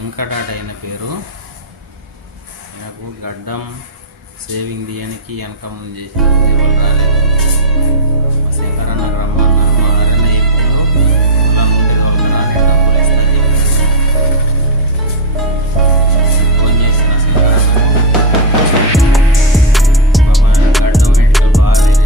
వెంకటాట అయిన పేరు. నాకు గడ్డం సేవింగ్ తీయడానికి వెనక ముందు చేసి ఎవరు రాలేదు. మా శంకరన్నకు రమ్మన్నాను. మా అరన్న చెప్పాను పొలం నుండి వాళ్ళకి రాలేదు, డబ్బులు ఇస్తా చెప్పాను. ఫోన్ చేసిన శంకరన్నకు మా గడ్డం మెడికల్ బాగాలేదు.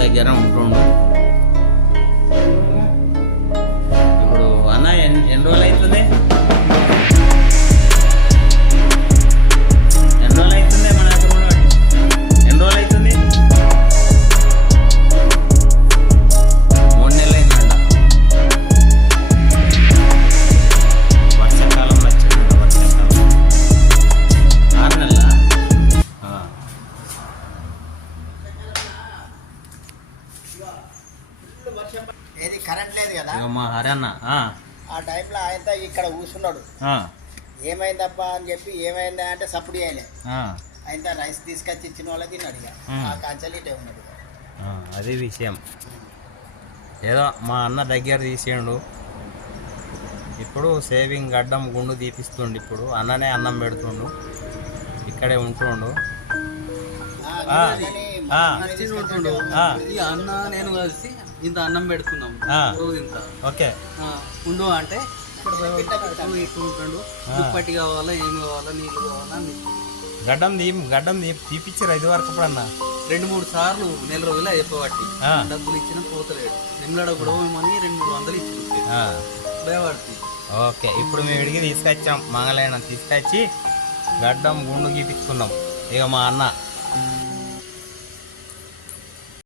దగ్గర ఉంటుండు. ఇప్పుడు అన్న ఎన్ని రోజులు అవుతుంది? ఎన్ని రోజులు అవుతుంది మన దగ్గర? ఎన్ని రోజులు అవుతుంది? 3 నెలలు అయిందంట. వర్షాకాలంలో వచ్చిందంట. వర్షాకాలం 6 నెలల ఏది కరెంట్ లేదు కదా మా హరన్న ఆ టైంలో ఆయన ఇక్కడ కూర్చున్నాడు. ఏమైందప్ప అని చెప్పి ఏమైందా అంటే సప్పుడు చేయలే. ఆయన రైస్ తీసుకొచ్చి ఇచ్చిన వాళ్ళకి తిన్నాడు. ఇక ఆ కంచలిటే ఉన్నాడు. అదే విషయం. ఏదో మా అన్న దగ్గర తీసేయండు. ఇప్పుడు సేవింగ్ గడ్డం గుండు తీపిస్తుండు. ఇప్పుడు అన్ననే అన్నం పెడుతుండు. ఇక్కడే ఉంటుండు. ఈ అన్న నేను కలిసి ఇంత అన్నం పెడుతున్నాం రోజు ఇంత. ఓకే ఉండు అంటే ఇటు ఉంటాడు. దుప్పటి కావాలా, ఏం కావాలా, నీళ్ళు కావాలా. గడ్డం తీపిచ్చారు 5 వరకు. ఇప్పుడు అన్న 2-3 సార్లు నెల రోజులు అయిపోబట్టి డబ్బులు ఇచ్చిన పోతలేడు. నిమ్మలాడ గొడవమని 200-300 ఇచ్చింది భయపడుతుంది. ఓకే ఇప్పుడు మేము ఇడికి తీసుకొచ్చాం. మంగళైన తీసుకొచ్చి గడ్డం గుండు గీపించుకున్నాం. ఇక మా అన్న